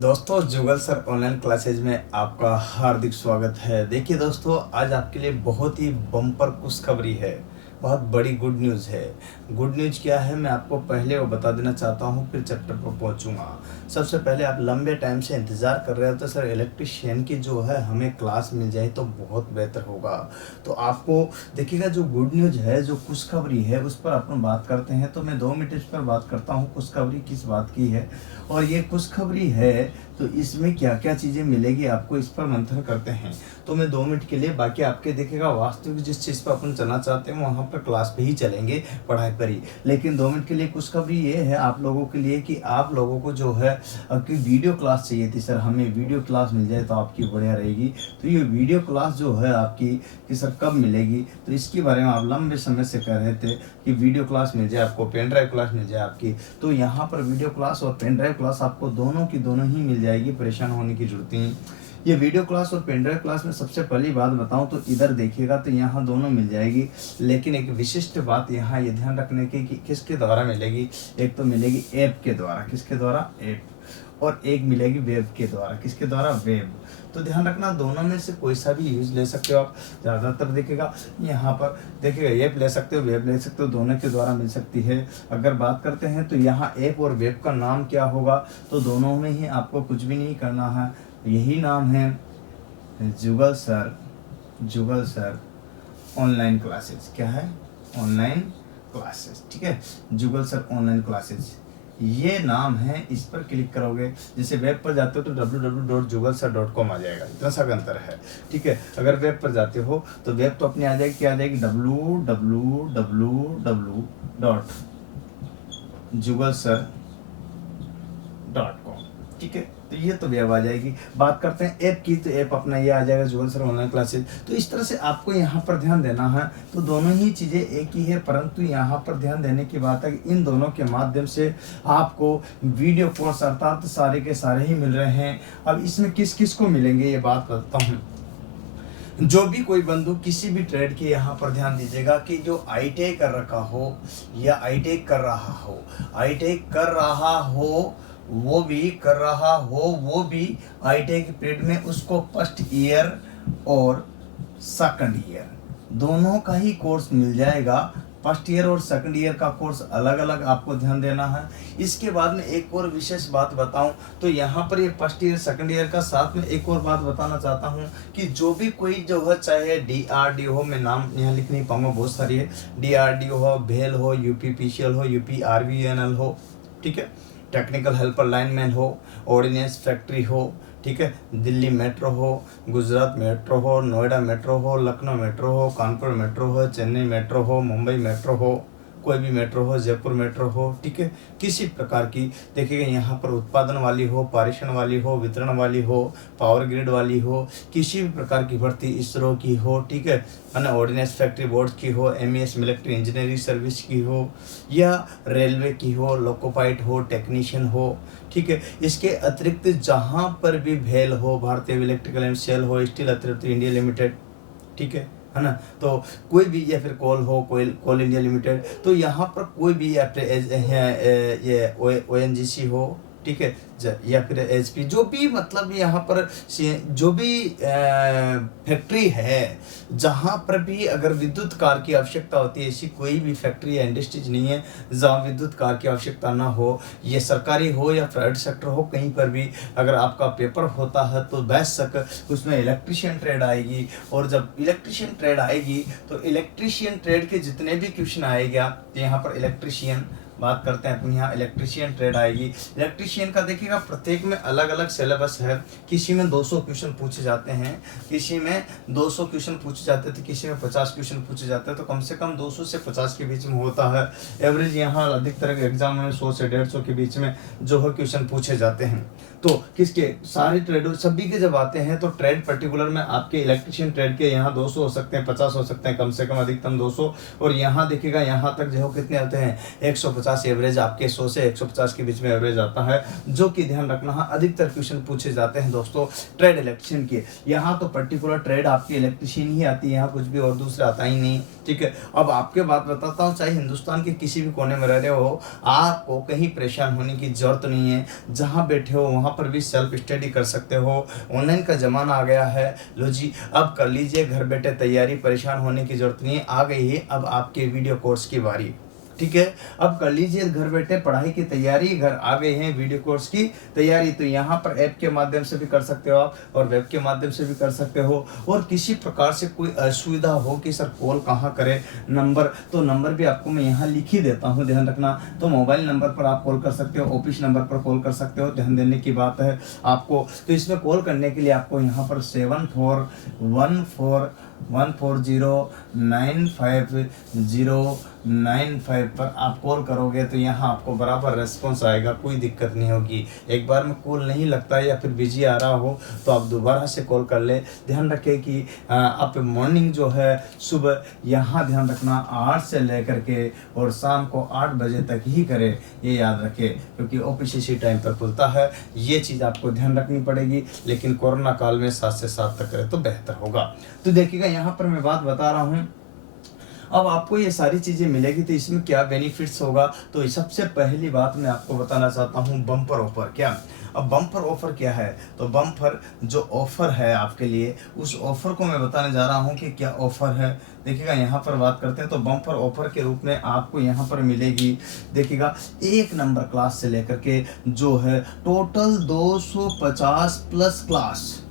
दोस्तों जुगल sir online classes में आपका हार्दिक स्वागत है। देखिए दोस्तों, आज आपके लिए बहुत ही बम्पर खुशखबरी है। बहुत बड़ी गुड न्यूज़ है। गुड न्यूज़ क्या है मैं आपको पहले वो बता देना चाहता हूँ, फिर चैप्टर पर पहुँचूँगा। सबसे पहले आप लंबे टाइम से इंतज़ार कर रहे हो तो सर इलेक्ट्रिशियन की जो है हमें क्लास मिल जाए तो बहुत बेहतर होगा। तो आपको देखिएगा, जो गुड न्यूज़ है, जो खुशखबरी है, उस पर अपन बात करते हैं। तो मैं 2 मिनट इस पर बात करता हूँ खुशखबरी किस बात की है और ये खुशखबरी है तो इसमें क्या क्या चीज़ें मिलेगी आपको, इस पर मंथन करते हैं। तो मैं 2 मिनट के लिए, बाकी आपके देखेगा वास्तविक जिस चीज़ पर अपन चलना चाहते हैं वहाँ पर क्लास पे ही चलेंगे, पढ़ाई पर ही। लेकिन 2 मिनट के लिए खुशखबरी ये है आप लोगों के लिए कि आप लोगों को जो है आपकी वीडियो क्लास चाहिए थी। सर हमें वीडियो क्लास मिल जाए तो आपकी बढ़िया रहेगी। तो ये वीडियो क्लास जो है आपकी कि सर कब मिलेगी, तो इसके बारे में आप लंबे समय से कह रहे थे कि वीडियो क्लास मिल जाए आपको, पेन ड्राइव क्लास मिल जाए आपकी। तो यहाँ पर वीडियो क्लास और पेन ड्राइव क्लास आपको दोनों की दोनों ही मिल जाएगी, परेशान होने की जरूरत नहीं। ये वीडियो क्लास और पेन ड्राइव क्लास में सबसे पहली बात बताऊं तो इधर देखिएगा तो यहाँ दोनों मिल जाएगी। लेकिन एक विशिष्ट बात यहाँ ये ध्यान रखने की कि किसके द्वारा मिलेगी। एक तो मिलेगी ऐप के द्वारा, किसके द्वारा, ऐप। और एक मिलेगी वेब के द्वारा, किसके द्वारा, वेब। तो ध्यान रखना दोनों में से कोई सा भी यूज ले सकते हो आप। ज़्यादातर देखिएगा यहाँ पर देखिएगा ऐप ले सकते हो, वेब ले सकते हो, दोनों के द्वारा मिल सकती है। अगर बात करते हैं तो यहाँ ऐप और वेब का नाम क्या होगा, तो दोनों में ही आपको कुछ भी नहीं करना है, यही नाम है जुगल सर। जुगल सर ऑनलाइन क्लासेस, क्या है, ऑनलाइन क्लासेस, ठीक है। जुगल सर ऑनलाइन क्लासेस ये नाम है। इस पर क्लिक करोगे, जैसे वेब पर जाते हो तो www.jugalsir.com आ जाएगा, इतना सा अंतर है, ठीक है। अगर वेब पर जाते हो तो वेब तो अपनी आ जाएगी, क्या आ जाएगी, www.jugalsir.com, ठीक है। तो ये तो वेब आ जाएगी। बात करते हैं ऐप की, तो ऐप अपना ये आ जाएगा जुगल सर ऑनलाइन क्लासेस। तो इस तरह से आपको यहाँ पर ध्यान देना है। तो दोनों ही चीज़ें एक ही है, परंतु यहाँ पर ध्यान देने की बात है कि इन दोनों के माध्यम से आपको वीडियो कोर्स अर्थात सारे के सारे ही मिल रहे हैं। अब इसमें किस किस को मिलेंगे ये बात बताता हूँ। जो भी कोई बंधु किसी भी ट्रेड के, यहाँ पर ध्यान दीजिएगा कि जो ITI कर रखा हो या ITI कर रहा हो, ITI कर रहा हो वो भी कर रहा हो वो भी ITI के पीरियड में उसको फर्स्ट ईयर और सेकंड ईयर दोनों का ही कोर्स मिल जाएगा। फर्स्ट ईयर और सेकंड ईयर का कोर्स अलग अलग आपको ध्यान देना है। इसके बाद में एक और विशेष बात बताऊं तो यहाँ पर ये फर्स्ट ईयर सेकंड ईयर का साथ में एक और बात बताना चाहता हूँ कि जो भी कोई जो है, चाहे DRDO हो, मैं नाम यहाँ लिख नहीं पाऊंगा, बहुत सारी है, DRDO हो, भेल हो, UPPCL हो, UPRVNL हो, ठीक है, टेक्निकल हेल्पर लाइनमैन हो, ऑर्डिनेंस फैक्ट्री हो, ठीक है, दिल्ली मेट्रो हो, गुजरात मेट्रो हो, नोएडा मेट्रो हो, लखनऊ मेट्रो हो, कानपुर मेट्रो हो, चेन्नई मेट्रो हो, मुंबई मेट्रो हो, कोई भी मेट्रो हो, जयपुर मेट्रो हो, ठीक है, किसी प्रकार की देखिएगा यहाँ पर उत्पादन वाली हो, पारेषण वाली हो, वितरण वाली हो, पावर ग्रिड वाली हो, किसी भी प्रकार की भर्ती इसरो की हो, ठीक है ना, ऑर्डिनेंस फैक्ट्री बोर्ड की हो, MES मिलिट्री इंजीनियरिंग सर्विस की हो, या रेलवे की हो, लोकोपाइट हो, टेक्नीशियन हो, ठीक है। इसके अतिरिक्त जहाँ पर भी भेल हो, भारतीय इलेक्ट्रिकल एंड सेल हो, स्टील अथॉरिटी इंडिया लिमिटेड, ठीक है ना, तो कोई भी, या फिर कोल हो, कोल इंडिया लिमिटेड, तो यहाँ पर कोई भी या फिर ये ONGC हो, ठीक है, या फिर HP, जो भी मतलब यहाँ पर जो भी फैक्ट्री है, जहाँ पर भी अगर विद्युत कार की आवश्यकता होती है, ऐसी कोई भी फैक्ट्री या इंडस्ट्रीज नहीं है जहाँ विद्युत कार की आवश्यकता ना हो, ये सरकारी हो या प्राइवेट सेक्टर हो, कहीं पर भी अगर आपका पेपर होता है तो बेशक उसमें इलेक्ट्रीशियन ट्रेड आएगी। और जब इलेक्ट्रीशियन ट्रेड आएगी तो इलेक्ट्रीशियन ट्रेड के जितने भी क्वेश्चन आएगा, तो यहाँ पर इलेक्ट्रीशियन बात करते हैं तो यहाँ इलेक्ट्रीशियन ट्रेड आएगी। इलेक्ट्रीशियन का देखिएगा प्रत्येक में अलग अलग सिलेबस है। किसी में 200 क्वेश्चन पूछे जाते हैं, किसी में 200 क्वेश्चन पूछे जाते थे, किसी में 50 क्वेश्चन पूछे जाते हैं। तो कम से कम 200 से 50 के बीच में होता है एवरेज। यहाँ अधिकतर एग्जाम में 100 से 150 के बीच में जो है क्वेश्चन पूछे जाते हैं। तो किसके, सारे ट्रेड सभी के जब आते हैं तो ट्रेड पर्टिकुलर में आपके इलेक्ट्रीशियन ट्रेड के यहाँ 200 हो सकते हैं, 50 हो सकते हैं, कम से कम अधिकतम 200। और यहाँ देखिएगा यहाँ तक जो कितने आते हैं, 150 150 एवरेज आपके 100 से 150 के बीच में एवरेज आता है, जो कि ध्यान रखना है अधिकतर क्वेश्चन पूछे जाते हैं दोस्तों ट्रेड इलेक्ट्रिशियन के। यहाँ तो पर्टिकुलर ट्रेड आपकी इलेक्ट्रिशियन ही आती है, यहाँ कुछ भी और दूसरा आता ही नहीं, ठीक है। अब आपके बात बताता हूँ, चाहे हिंदुस्तान के किसी भी कोने में रह रहे हो, आपको कहीं परेशान होने की जरूरत नहीं है। जहाँ बैठे हो वहाँ पर भी सेल्फ स्टडी कर सकते हो, ऑनलाइन का ज़माना आ गया है। लो जी, अब कर लीजिए घर बैठे तैयारी, परेशान होने की जरूरत नहीं है। आ गई है अब आपके वीडियो कोर्स की बारी, ठीक है। अब कर लीजिए घर बैठे पढ़ाई की तैयारी, घर आ गए हैं वीडियो कोर्स की तैयारी। तो यहाँ पर ऐप के माध्यम से भी कर सकते हो आप, और वेब के माध्यम से भी कर सकते हो। और किसी प्रकार से कोई असुविधा हो कि सर कॉल कहाँ करें, नंबर, तो नंबर भी आपको मैं यहाँ लिख ही देता हूँ, ध्यान रखना। तो मोबाइल नंबर पर आप कॉल कर सकते हो, ऑफिस नंबर पर कॉल कर सकते हो, ध्यान देने की बात है आपको। तो इसमें कॉल करने के लिए आपको यहाँ पर 741414095095 पर आप कॉल करोगे तो यहाँ आपको बराबर रेस्पॉन्स आएगा, कोई दिक्कत नहीं होगी। एक बार में कॉल नहीं लगता है या फिर बिजी आ रहा हो तो आप दोबारा से कॉल कर ले। ध्यान रखें कि आप मॉर्निंग जो है सुबह यहाँ ध्यान रखना 8 से लेकर के और शाम को 8 बजे तक ही करें, ये याद रखें, क्योंकि ऑफिस इसी टाइम पर खुलता है। ये चीज़ आपको ध्यान रखनी पड़ेगी, लेकिन कोरोना काल में 7 से 7 तक करें तो बेहतर होगा। तो देखिएगा यहाँ पर मैं बात बता रहा हूँ, अब आपको ये सारी चीज़ें मिलेगी तो इसमें क्या बेनिफिट्स होगा। तो सबसे पहली बात मैं आपको बताना चाहता हूँ बम्पर ऑफर। क्या, अब बम्पर ऑफर क्या है, तो बम्पर जो ऑफर है आपके लिए, उस ऑफर को मैं बताने जा रहा हूँ कि क्या ऑफर है। देखिएगा यहाँ पर बात करते हैं तो बम्पर ऑफर के रूप में आपको यहाँ पर मिलेगी, देखिएगा 1 नंबर क्लास से लेकर के जो है टोटल 250 प्लस क्लास,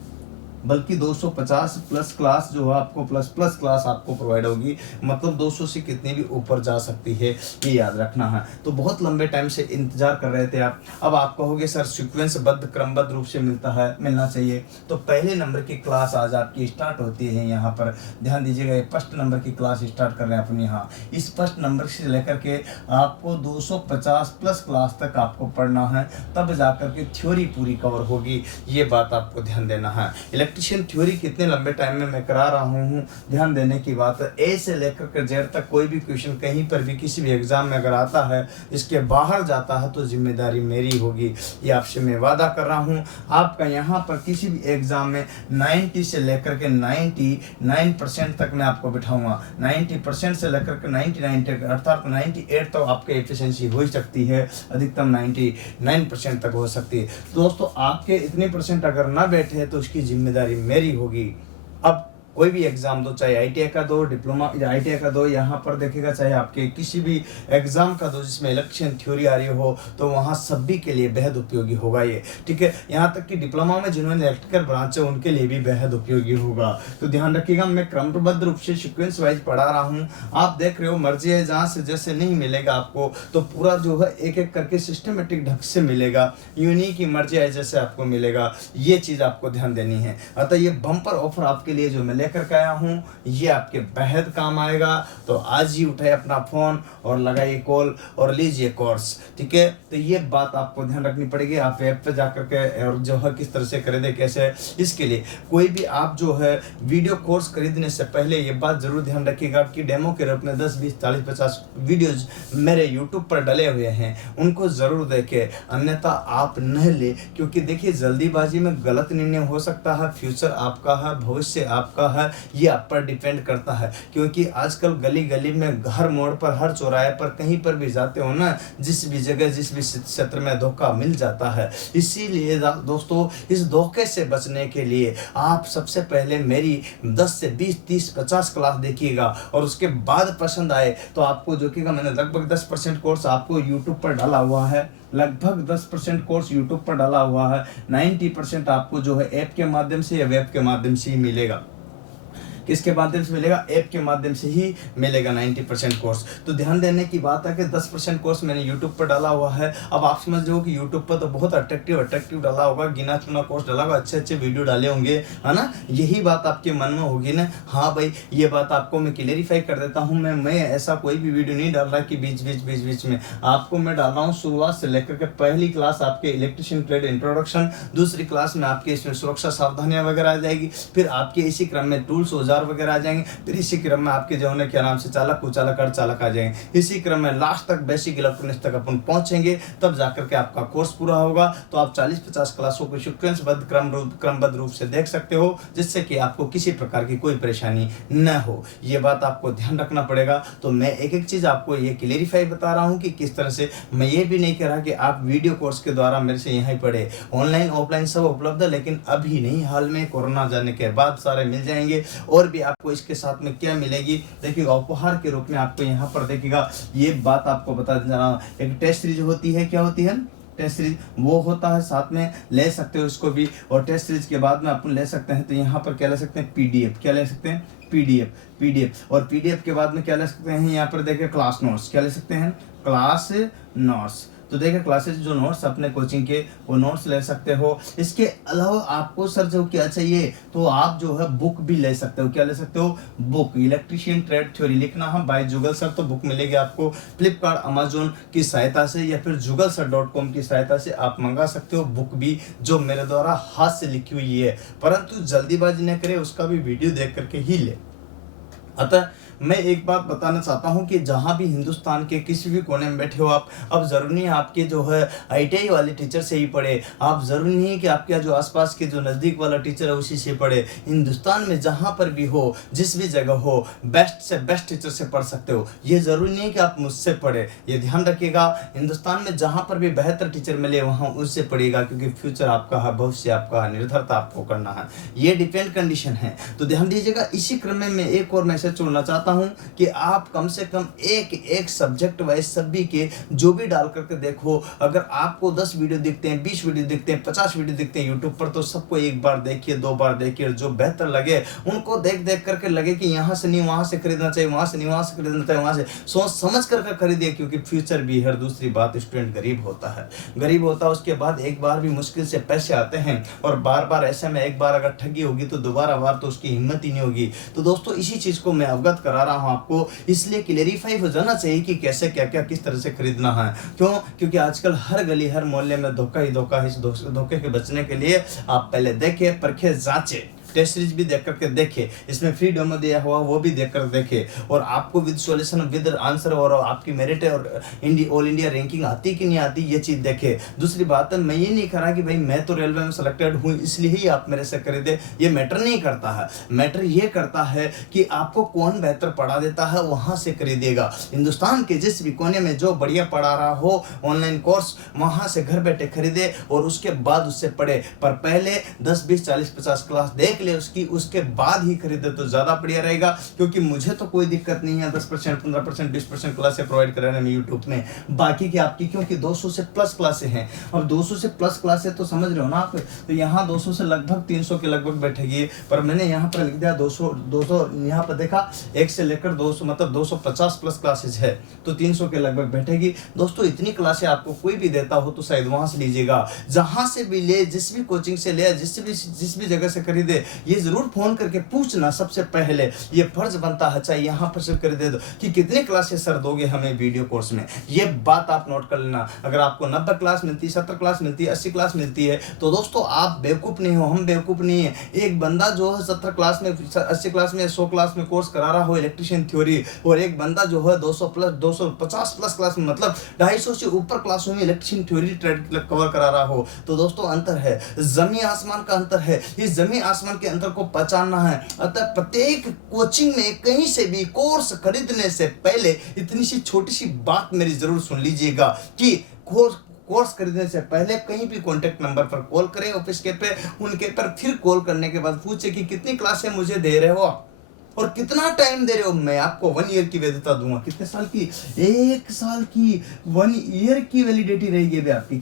बल्कि 250 प्लस क्लास जो है आपको प्लस क्लास आपको प्रोवाइड होगी, मतलब 200 से कितनी भी ऊपर जा सकती है, ये याद रखना है। तो बहुत लंबे टाइम से इंतजार कर रहे थे आप, अब आप कहोगे सर सीक्वेंस बद्ध क्रमबद्ध रूप से मिलना चाहिए। तो पहले नंबर की क्लास आज आपकी स्टार्ट होती है, यहाँ पर ध्यान दीजिएगा, ये फर्स्ट नंबर की क्लास स्टार्ट कर रहे हैं अपने यहाँ। इस फर्स्ट नंबर से लेकर के आपको 250 प्लस क्लास तक आपको पढ़ना है, तब जाकर के थ्योरी पूरी कवर होगी, ये बात आपको ध्यान देना है। इलेक्ट्रिशियन थ्योरी कितने लंबे टाइम में मैं करा रहा हूँ, ध्यान देने की बात है। ए से लेकर के जेड तक कोई भी क्वेश्चन कहीं पर भी किसी भी एग्जाम में अगर आता है, इसके बाहर जाता है तो जिम्मेदारी मेरी होगी, ये आपसे मैं वादा कर रहा हूँ। आपका यहाँ पर किसी भी एग्जाम में 90 से लेकर के 99% तक मैं आपको बिठाऊंगा, 90% से लेकर के 99 तक, अर्थात 98 तो आपके एफिशिएंसी हो ही सकती है, अधिकतम 99% तक हो सकती है। दोस्तों आपके इतने परसेंट अगर ना बैठे तो उसकी जिम्मेदारी मेरी होगी। अब कोई भी एग्जाम दो, चाहे ITI का दो, डिप्लोमा या ITI का दो, यहाँ पर देखिएगा चाहे आपके किसी भी एग्जाम का दो जिसमें इलेक्ट्रिशियन थ्योरी आ रही हो, तो वहाँ सभी के लिए बेहद उपयोगी होगा ये, ठीक है। यहाँ तक कि डिप्लोमा में जिन्होंने इलेक्ट्रिकल ब्रांच है उनके लिए भी बेहद उपयोगी होगा। तो ध्यान रखिएगा, मैं क्रमबद्ध रूप से सीक्वेंस वाइज पढ़ा रहा हूँ, आप देख रहे हो, मर्जी है जहाँ से जैसे नहीं मिलेगा आपको, तो पूरा जो है एक एक करके सिस्टमेटिक ढंग से मिलेगा, यूनिक की मर्जी है जैसे आपको मिलेगा, ये चीज़ आपको ध्यान देनी है। अतः ये बम्पर ऑफर आपके लिए जो मैं करके आया हूं, ये आपके बेहद काम आएगा। तो आज ही उठाए अपना फोन और लगाइए कॉल और लीजिए कोर्स, ठीक है। तो ये बात आपको ध्यान रखनी पड़ेगी। आप ऐप पे जाकर के और जो है किस तरह से खरीदे, कैसे, इसके लिए कोई भी आप जो है वीडियो कोर्स खरीदने से पहले ये बात जरूर ध्यान रखिएगा कि डेमो के रूप में 10, 20, 40, 50 वीडियोज मेरे यूट्यूब पर डले हुए हैं, उनको जरूर देखें, अन्यथा आप न ले, क्योंकि देखिए जल्दीबाजी में गलत निर्णय हो सकता है। फ्यूचर आपका है, भविष्य आपका है, ये आप पर डिपेंड करता है। क्योंकि आजकल गली गली में, हर मोड़ पर, हर चौराहे पर, कहीं पर भी जाते हो ना, जिस भी जगह, जिस भी क्षेत्र में धोखा मिल जाता है। इसीलिए दोस्तों इस धोखे से बचने के लिए आप सबसे पहले मेरी 10 से 20, 30, 50 क्लास देखिएगा, और उसके बाद पसंद आए तो आपको जो कि मैंने लगभग 10% कोर्स आपको यूट्यूब पर डाला हुआ है, लगभग 10% कोर्स यूट्यूब पर डाला हुआ है। 90% आपको जो है ऐप के माध्यम से या वेब के माध्यम से ही मिलेगा। किसके माध्यम से मिलेगा? ऐप के माध्यम से ही मिलेगा 90% कोर्स। तो ध्यान देने की बात है कि 10% कोर्स मैंने यूट्यूब पर डाला हुआ है। अब आप समझ रहे हो कि यूट्यूब पर तो बहुत अट्रैक्टिव डाला होगा, गिना चुना कोर्स डाला होगा, अच्छे वीडियो डाले होंगे, है ना। यही बात आपके मन में होगी ना, हाँ भाई ये बात आपको मैं क्लियरिफाई कर देता हूँ। मैं ऐसा कोई भी वीडियो नहीं डाल रहा कि बीच में आपको मैं डाल रहा हूँ शुरुआत से लेकर के पहली क्लास आपके इलेक्ट्रिशियन ट्रेड इंट्रोडक्शन, दूसरी क्लास में आपके इसमें सुरक्षा सावधानियां वगैरह आ जाएगी, फिर आपके इसी क्रम में टूल्स औजार औजार वगैरह आ जाएंगे। फिर इसी क्रम में आपके जो है क्या नाम से चालक, कुचालक, अर्धचालक आ जाएंगे। इसी क्रम में लास्ट तक बेसिक इलेक्ट्रॉनिक्स तक अपन पहुंचेंगे, तब जाकर के आपका कोर्स पूरा होगा। तो आप 40-50 क्लासों को सीक्वेंसबद्ध क्रमबद्ध रूप से देख सकते हो, जिससे कि आपको किसी प्रकार की कोई परेशानी न हो। ये बात आपको ध्यान रखना पड़ेगा। तो मैं एक एक चीज आपको ये क्लेरिफाई बता रहा हूँ कि किस तरह से। मैं ये भी नहीं कह रहा कि आप वीडियो कोर्स के द्वारा मेरे से यहाँ ही पढ़े, ऑनलाइन ऑफलाइन सब उपलब्ध है, लेकिन अभी नहीं, हाल में कोरोना जाने के बाद सारे मिल जाएंगे। और भी आपको इसके साथ में क्या मिलेगी देखिएगा, उपहार के रूप में आपको यहाँ पर देखिएगा। ये बात आपको बता देना, एक टेस्ट सीरीज होती है, क्या होती है, टेस्ट सीरीज वो होता है, साथ में ले सकते हो इसको भी। और टेस्ट सीरीज के बाद में अपन ले सकते हैं, तो यहाँ पर क्या ले सकते हैं, पीडीएफ, क्या ले सकते हैं, पीडीएफ। और पीडीएफ के बाद में क्या ले सकते हैं, यहाँ पर देखिए क्लास नोट्स, क्या ले सकते हैं, क्लास नोट्स। तो देखिए क्लासेस जो नोट्स अपने कोचिंग के वो नोट्स ले सकते हो। इसके अलावा आपको सर जो क्या चाहिए, तो आप जो है बुक भी ले सकते हो, क्या ले सकते हो, बुक। इलेक्ट्रीशियन ट्रेड थ्योरी लिखना है बाय जुगल सर, तो बुक मिलेगी आपको फ्लिपकार्ट, अमेजोन की सहायता से या फिर jugalsir.com की सहायता से आप मंगा सकते हो बुक भी, जो मेरे द्वारा हाथ से लिखी हुई है। परंतु जल्दीबाजी न करें, उसका भी वीडियो देख करके ही ले। अतः मैं एक बात बताना चाहता हूं कि जहां भी हिंदुस्तान के किसी भी कोने में बैठे हो आप, अब जरूरी नहीं है आपके जो है आईटीआई वाले टीचर से ही पढ़े, आप जरूरी नहीं है कि आपके जो आसपास के जो नज़दीक वाला टीचर है उसी से पढ़े। हिंदुस्तान में जहां पर भी हो, जिस भी जगह हो, बेस्ट से बेस्ट टीचर से पढ़ सकते हो। ये जरूरी नहीं है कि आप मुझसे पढ़े, ये ध्यान रखिएगा। हिंदुस्तान में जहां पर भी बेहतर टीचर मिले वहां उससे पढ़िएगा, क्योंकि फ्यूचर आपका है, भविष्य आपका है, निर्भरता आपको करना है, ये डिपेंड कंडीशन है। तो ध्यान दीजिएगा। इसी क्रम में मैं एक और मैसेज छोड़ना चाहता हूं कि आप कम से कम एक सब्जेक्ट वाइज सभी के जो भी डाल करके देखो। अगर आपको 10 वीडियो दिखते हैं, 20 वीडियो दिखते हैं, 50 वीडियो दिखते हैं यूट्यूब पर, तो सबको एक बार देखिए, 2 बार देखिए, जो बेहतर लगे उनको देख करके लगे कि यहाँ से नहीं वहां से खरीदना चाहिए, वहां से नहीं वहां से खरीदना चाहिए, वहां से सोच समझ करके खरीदिए, क्योंकि फ्यूचर भी है। दूसरी बात, स्टूडेंट गरीब होता है, उसके बाद एक बार भी मुश्किल से पैसे आते हैं, और बार ऐसे में एक बार अगर ठगी होगी तो दोबारा बार तो उसकी हिम्मत ही नहीं होगी। तो दोस्तों इसी चीज को मैं अवगत करा रहा हूं आपको, इसलिए क्लेरिफाई हो जाना चाहिए कि कैसे क्या क्या किस तरह से खरीदना है। क्यों? क्योंकि आजकल हर गली हर मोहल्ले में धोखा ही धोखा है। इस धोखे के बचने के लिए आप पहले देखे, परखे, जांचे, टेस्ट सीरीज भी देख करके देखे, इसमें फ्री डेमो दिया हुआ वो भी देख कर देखे, और आपको विद सॉल्यूशन विद आंसर और आपकी मेरिट और ऑल इंडिया रैंकिंग आती कि नहीं आती, ये चीज देखे। दूसरी बात है, मैं ये नहीं कह रहा कि भाई मैं तो रेलवे में सिलेक्टेड हूँ इसलिए ही आप मेरे से खरीदे, ये मैटर नहीं करता है। मैटर ये करता है कि आपको कौन बेहतर पढ़ा देता है, वहां से खरीदिएगा। हिंदुस्तान के जिस भी कोने में जो बढ़िया पढ़ा रहा हो ऑनलाइन कोर्स, वहां से घर बैठे खरीदे और उसके बाद उससे पढ़े। पर पहले 10, 20, 40, 50 क्लास देख ले उसकी, उसके बाद ही खरीदे तो ज्यादा बढ़िया रहेगा। क्योंकि मुझे तो कोई दिक्कत नहीं है 10%, 15%, 20% क्लासें प्रोवाइड कराने में यूट्यूब में, बाकी की आपकी, क्योंकि 200 से प्लस क्लासें हैं। अब 200 से प्लस क्लासें तो समझ रहे हो ना आप, तो यहाँ 200 से लगभग 300 के लगभग बैठेगी, पर मैंने यहाँ पर लिख दिया 200 यहाँ पर देखा 1 से लेकर 200, मतलब 250 प्लस क्लासेज है, तो 300 के लगभग बैठेगी। दोस्तों इतनी क्लासें आपको कोई भी देता हो तो शायद वहां से लीजिएगा, जहां से भी ले, जिस भी कोचिंग से ले, जिस भी जगह से खरीदे, ये जरूर फोन करके पूछना सबसे पहले, ये फर्ज बनता है, चाहे यहाँ पर से खरीदे दो, कि कितने क्लासेस सर दोगे हमें वीडियो कोर्स में। ये बात आप नोट कर लेना। अगर आपको 90 क्लास मिलती है, 70 क्लास मिलती है, 80 क्लास मिलती है, तो दोस्तों आप बेवकूफ नहीं हो, हम बेवकूफ नहीं है। एक बंदा जो है 70 क्लास में, 80 क्लास में, 100 क्लास में कोर्स करा रहा हो इलेक्ट्रीशियन थ्योरी, और एक बंदा जो है 200 प्लस 250 प्लस क्लास में, मतलब 250 से ऊपर क्लासों में इलेक्ट्रीशियन थ्योरी ट्रेड कवर करा रहा हो, तो दोस्तों अंतर है, जमीन आसमान का अंतर है। इस जमीन आसमान के अंतर को पहचानना है। अतः प्रत्येक कोचिंग में कहीं से भी कोर्स खरीदने से पहले इतनी सी छोटी सी बात मेरी जरूर सुन लीजिएगा कि कोर्स खरीदने से पहले कहीं भी कॉन्टेक्ट नंबर पर कॉल करें ऑफिस के पे, उनके पर फिर कॉल करने के बाद पूछे कि कितनी क्लासें मुझे दे रहे हो और कितना टाइम दे रहे हो। मैं आपको 1 ईयर की वैधता दूंगा। कितने साल की? 1 साल की 1 ईयर की वैलिडिटी रहेगी अभी आपकी।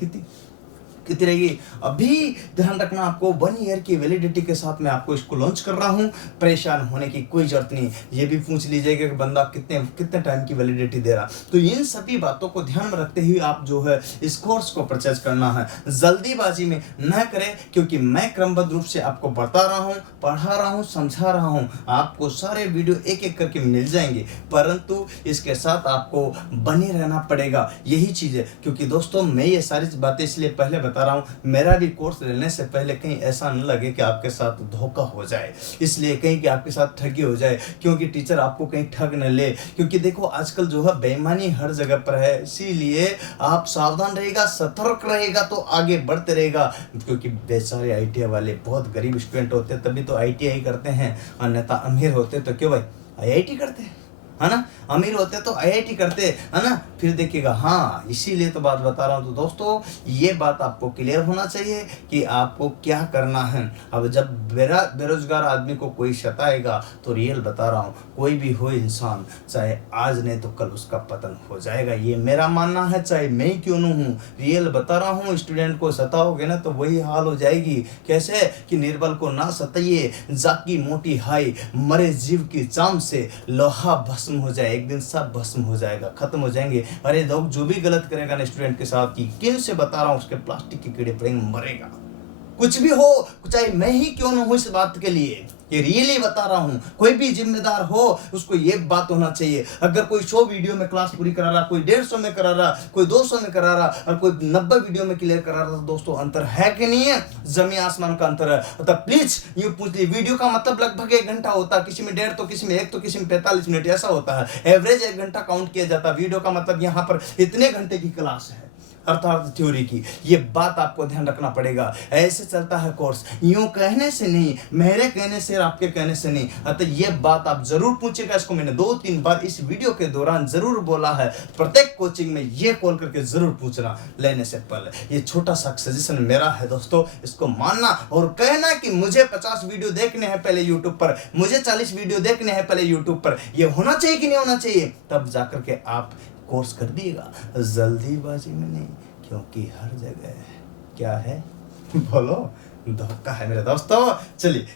कितनी रहेगी? अभी ध्यान रखना, आपको 1 ईयर की वैलिडिटी के साथ मैं आपको इसको लॉन्च कर रहा हूं। परेशान होने की कोई जरूरत नहीं। ये भी पूछ लीजिएगा कि बंदा कितने टाइम की वैलिडिटी दे रहा। तो इन सभी बातों को ध्यान में रखते हुए आप जो है इस कोर्स को परचेज करना है। जल्दीबाजी में न करें, क्योंकि मैं क्रमबद्ध रूप से आपको बता रहा हूँ, पढ़ा रहा हूँ, समझा रहा हूँ। आपको सारे वीडियो एक एक करके मिल जाएंगे, परंतु इसके साथ आपको बने रहना पड़ेगा। यही चीज है। क्योंकि दोस्तों मैं ये सारी बातें इसलिए पहले बता रहा हूँ, मेरा भी कोर्स लेने से पहले कहीं ऐसा न लगे कि आपके साथ धोखा हो जाए, इसलिए कहीं कि आपके साथ ठगी हो जाए, क्योंकि टीचर आपको कहीं ठग न ले। क्योंकि देखो आजकल जो है बेईमानी हर जगह पर है, इसीलिए आप सावधान रहेगा, सतर्क रहेगा तो आगे बढ़ते रहेगा। क्योंकि बेचारे आईटीआई वाले बहुत गरीब स्टूडेंट होते हैं तभी तो आईटीआई करते हैं, अन्यथा अमीर होते तो क्यों भाई आईआईटी करते हैं, है ना। अमीर होते तो आईआईटी करते, है ना। फिर देखिएगा, हाँ इसीलिए तो बात बता रहा हूँ। तो दोस्तों ये बात आपको क्लियर होना चाहिए कि आपको क्या करना है। अब जब बेरोजगार आदमी को कोई सताएगा तो रियल बता रहा हूँ, कोई भी हो इंसान, चाहे आज नहीं तो कल उसका पतन हो जाएगा, ये मेरा मानना है, चाहे मैं ही क्यों न हूँ। रियल बता रहा हूँ, स्टूडेंट को सताओगे ना तो वही हाल हो जाएगी। कैसे कि निर्बल को ना सताइए, जाकी मोटी हाई, मरे जीव की चाम से लोहा भस्म हो जाए, एक दिन सब भस्म हो जाएगा, खत्म हो जाएंगे। अरे लोग जो भी गलत करेगा ना स्टूडेंट के साथ, की किन से बता रहा हूँ, उसके प्लास्टिक के कीड़े पड़ेंगे, मरेगा। कुछ भी हो, चाहे मैं ही क्यों ना हूं इस बात के लिए, ये रियली बता रहा हूं। कोई भी जिम्मेदार हो उसको ये बात होना चाहिए। अगर कोई 100 वीडियो में क्लास पूरी करा रहा, कोई 150 में करा रहा, कोई 200 में करा रहा और कोई 90 वीडियो में क्लियर करा रहा, तो दोस्तों अंतर है कि नहीं है? जमीन आसमान का अंतर है। तो प्लीज ये पूछ ली, वीडियो का मतलब लगभग 1 घंटा होता है, किसी में 1.5 तो किसी में 1 तो किसी में 45 मिनट, ऐसा होता है। एवरेज 1 घंटा काउंट किया जाता है। वीडियो का मतलब यहाँ पर इतने घंटे की क्लास है, अर्थात थ्योरी की। ये बात आपको ध्यान रखना पड़ेगा। ऐसे चलता है कोर्स, यूं कहने से नहीं, मेरे कहने से, आपके कहने से नहीं। अतः ये बात आप जरूर पूछेगा। इसको मैंने 2-3 बार इस वीडियो के दौरान जरूर बोला है। प्रत्येक कोचिंग में ये कॉल करके जरूर पूछना लेने से पहले। ये छोटा सा सजेशन मेरा है दोस्तों, इसको मानना और कहना कि मुझे 50 वीडियो देखने हैं पहले यूट्यूब पर, मुझे 40 वीडियो देखने हैं पहले यूट्यूब पर। ये होना चाहिए कि नहीं होना चाहिए, तब जाकर के आप कोर्स कर दिएगा, जल्दीबाजी में नहीं। क्योंकि हर जगह क्या है बोलो, धोखा है मेरे दोस्तों। चलिए